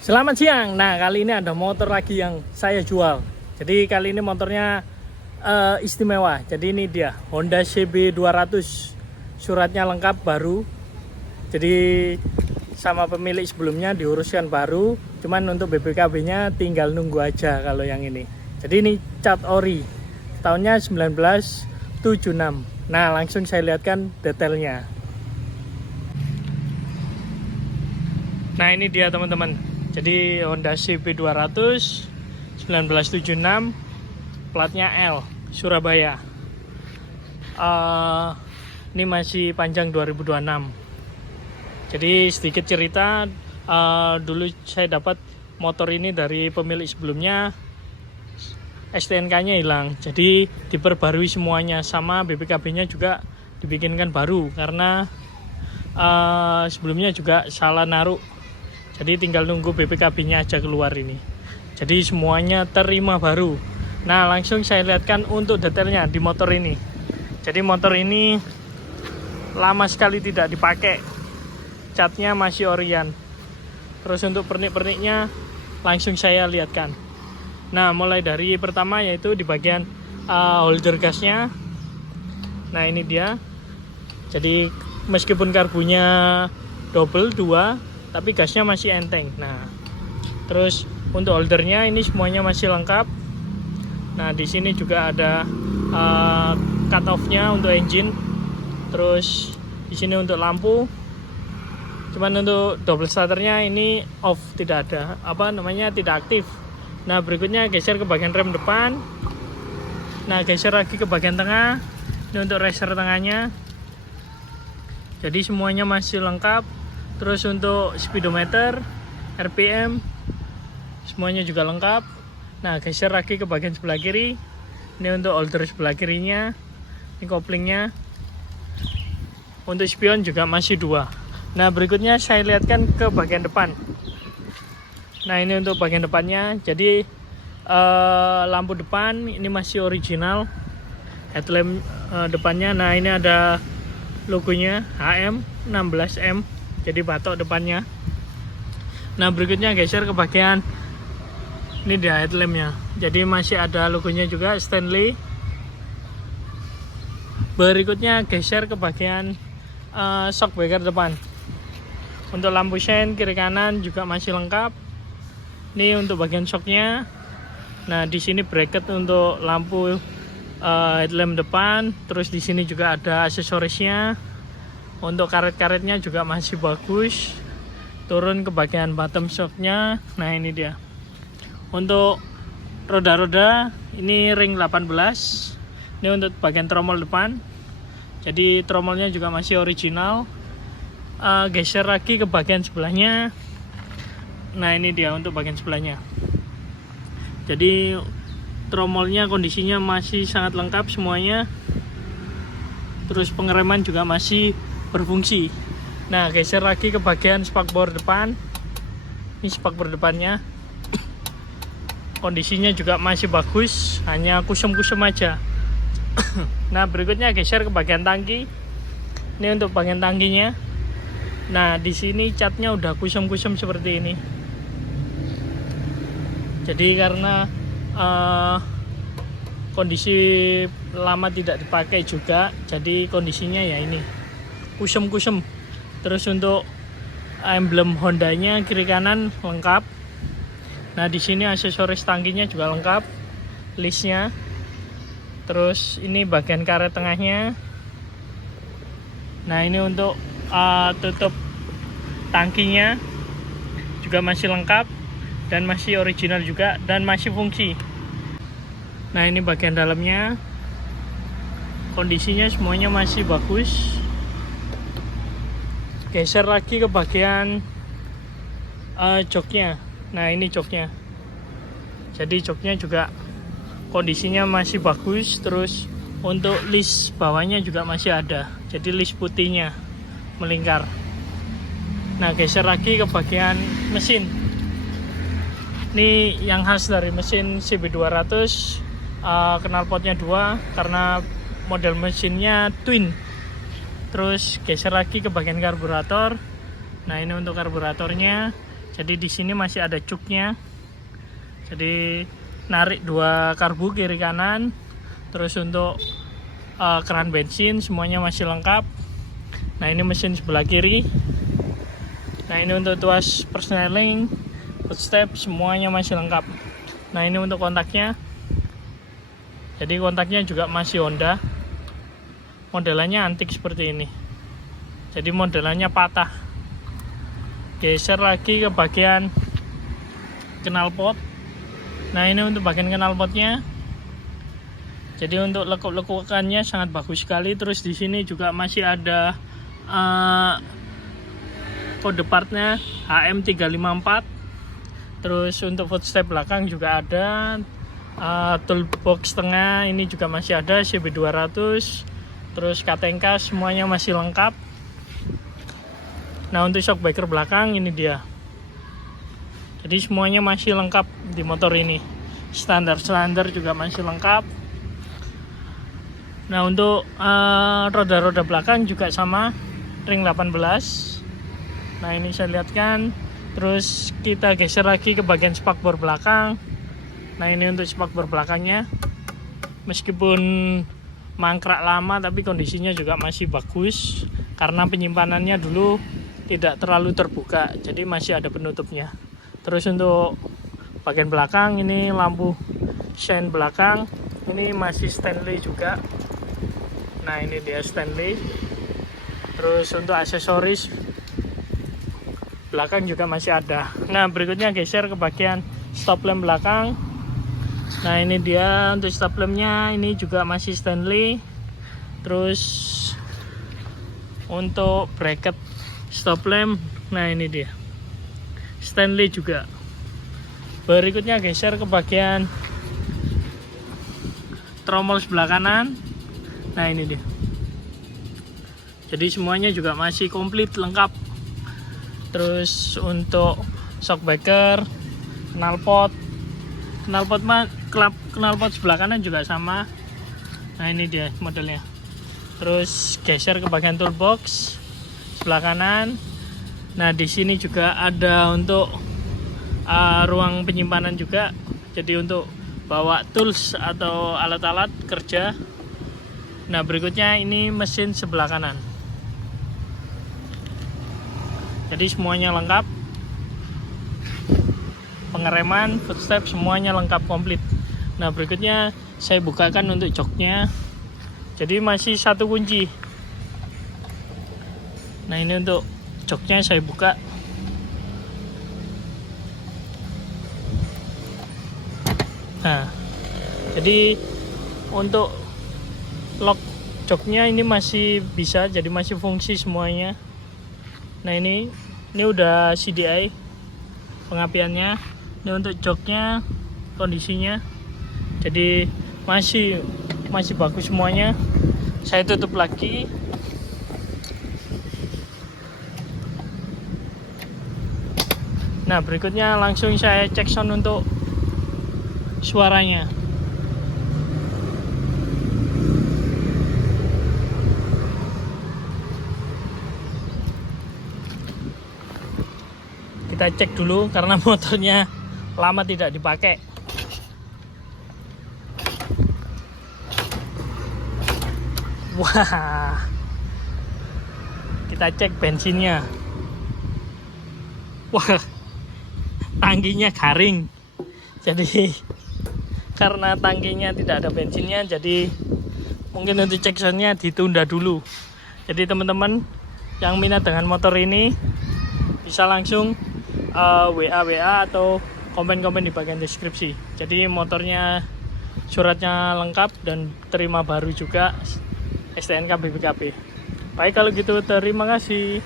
Selamat siang. Nah, kali ini ada motor lagi yang saya jual. Jadi kali ini motornya istimewa. Jadi ini dia Honda CB 200. Suratnya lengkap baru. Jadi sama pemilik sebelumnya diuruskan baru. Cuman untuk BPKB-nya tinggal nunggu aja kalau yang ini. Jadi ini cat ori. Tahunnya 1976. Nah, langsung saya lihatkan detailnya. Nah, ini dia teman-teman. Jadi Honda CB 200 1976, platnya L, Surabaya. Ini masih panjang 2026. Jadi sedikit cerita, dulu saya dapat motor ini dari pemilik sebelumnya, STNK-nya hilang. Jadi diperbarui semuanya, sama BPKB-nya juga dibikinkan baru karena sebelumnya juga salah naruh. Jadi tinggal nunggu BPKB-nya aja keluar ini. Jadi semuanya terima baru. Nah, langsung saya lihatkan untuk detailnya di motor ini. Jadi motor ini lama sekali tidak dipakai. Catnya masih orian. Terus untuk pernik-perniknya langsung saya lihatkan. Nah, mulai dari pertama yaitu di bagian holder gasnya. Nah, ini dia. Jadi meskipun karbunya double 2, tapi gasnya masih enteng. Nah, terus untuk holdernya ini semuanya masih lengkap. Nah, di sini juga ada cut off-nya untuk engine. Terus di sini untuk lampu. Cuman untuk double starternya ini off, tidak ada tidak aktif. Nah, berikutnya geser ke bagian rem depan. Nah, geser lagi ke bagian tengah. Ini untuk racer tengahnya. Jadi semuanya masih lengkap. Terus untuk speedometer, RPM, semuanya juga lengkap. Nah, geser lagi ke bagian sebelah kiri. Ini untuk holder sebelah kirinya. Ini koplingnya. Untuk spion juga masih 2. Nah, berikutnya saya lihatkan ke bagian depan. Nah, ini untuk bagian depannya. Jadi lampu depan ini masih original. Headlamp depannya. Nah, ini ada logonya HM 16M. Jadi batok depannya. Nah, berikutnya geser ke bagian ini dia headlampnya. Jadi masih ada logonya juga Stanley. Berikutnya geser ke bagian shock breaker depan. Untuk lampu sein kiri kanan juga masih lengkap. Ini untuk bagian shocknya. Nah, di sini bracket untuk lampu headlamp depan. Terus di sini juga ada aksesorisnya. Untuk karet-karetnya juga masih bagus. Turun ke bagian bottom shocknya. Nah, ini dia. Untuk roda-roda ini ring 18. Ini untuk bagian tromol depan. Jadi tromolnya juga masih original. Geser lagi ke bagian sebelahnya. Nah, ini dia untuk bagian sebelahnya. Jadi tromolnya kondisinya masih sangat lengkap semuanya. Terus pengereman juga masih berfungsi. Nah, geser lagi ke bagian spakbor depan. Ini spakbor depannya. Kondisinya juga masih bagus, hanya kusem-kusem aja. Nah, berikutnya geser ke bagian tangki. Ini untuk bagian tangkinya. Nah, di sini catnya udah kusem-kusem seperti ini. Jadi karena kondisi lama tidak dipakai juga, jadi kondisinya ya ini kusem-kusem. Terus untuk emblem Hondanya kiri kanan lengkap. Nah, di sini aksesoris tangkinya juga lengkap, listnya. Terus ini bagian karet tengahnya. Nah, ini untuk tutup tangkinya juga masih lengkap dan masih original juga dan masih fungsi. Nah, ini bagian dalamnya. Kondisinya semuanya masih bagus. Geser lagi ke bagian joknya. Nah, ini joknya. Jadi joknya juga kondisinya masih bagus. Terus untuk list bawahnya juga masih ada. Jadi list putihnya melingkar. Nah, geser lagi ke bagian mesin. Ini yang khas dari mesin CB200. Knalpotnya 2 karena model mesinnya twin. Terus geser lagi ke bagian karburator. Nah, ini untuk karburatornya. Jadi di sini masih ada cuknya. Jadi narik 2 karbu kiri kanan. Terus untuk keran bensin semuanya masih lengkap. Nah ini mesin sebelah kiri. Nah ini untuk tuas persneling, footstep semuanya masih lengkap. Nah ini untuk kontaknya. Jadi kontaknya juga masih Honda. Modelannya antik seperti ini. Jadi modelannya patah. Geser lagi ke bagian knalpot. Nah ini untuk bagian knalpotnya. Jadi untuk lekuk-lekukannya sangat bagus sekali. Terus di sini juga masih ada kode partnya HM354. Terus untuk footstep belakang juga ada. Toolbox tengah ini juga masih ada, CB200. Terus KTNK semuanya masih lengkap. Nah untuk shock breaker belakang ini dia. Jadi semuanya masih lengkap di motor ini. Standar juga masih lengkap. Nah untuk roda-roda belakang juga sama, ring 18. Nah ini saya lihatkan. Terus kita geser lagi ke bagian spakbor belakang. Nah ini untuk spakbor belakangnya. Meskipun mangkrak lama tapi kondisinya juga masih bagus. Karena penyimpanannya dulu tidak terlalu terbuka, jadi masih ada penutupnya. Terus untuk bagian belakang ini lampu shine belakang. Ini masih Stanley juga. Nah ini dia Stanley. Terus untuk aksesoris belakang juga masih ada. Nah berikutnya geser ke bagian stop lamp belakang. Nah ini dia untuk stop lampnya, ini juga masih Stanley. Terus untuk bracket stop lamp, nah ini dia Stanley juga. Berikutnya geser ke bagian tromol sebelah kanan. Nah ini dia. Jadi semuanya juga masih komplit lengkap. Terus untuk shock breaker, knalpot sebelah kanan juga sama. Nah ini dia modelnya. Terus geser ke bagian toolbox sebelah kanan. Nah di sini juga ada untuk ruang penyimpanan juga. Jadi untuk bawa tools atau alat-alat kerja. Nah berikutnya ini mesin sebelah kanan. Jadi semuanya lengkap. Pengereman, footstep semuanya lengkap komplit. Nah berikutnya saya bukakan untuk joknya. Jadi masih satu kunci. Nah ini untuk joknya saya buka. Nah jadi untuk lock joknya ini masih bisa, jadi masih fungsi semuanya. Nah ini udah CDI pengapiannya. Ini untuk joknya kondisinya. Jadi masih bagus semuanya. Saya tutup lagi. Nah berikutnya langsung saya cek sound untuk suaranya. Kita cek dulu karena motornya lama tidak dipakai. Wah, kita cek bensinnya. Wah, tangkinya garing. Jadi karena tangkinya tidak ada bensinnya, jadi mungkin untuk cek soundnya ditunda dulu. Jadi teman-teman yang minat dengan motor ini bisa langsung WA atau komen-komen di bagian deskripsi. Jadi motornya suratnya lengkap dan terima baru juga, STNK BPKB. Baik kalau gitu, terima kasih.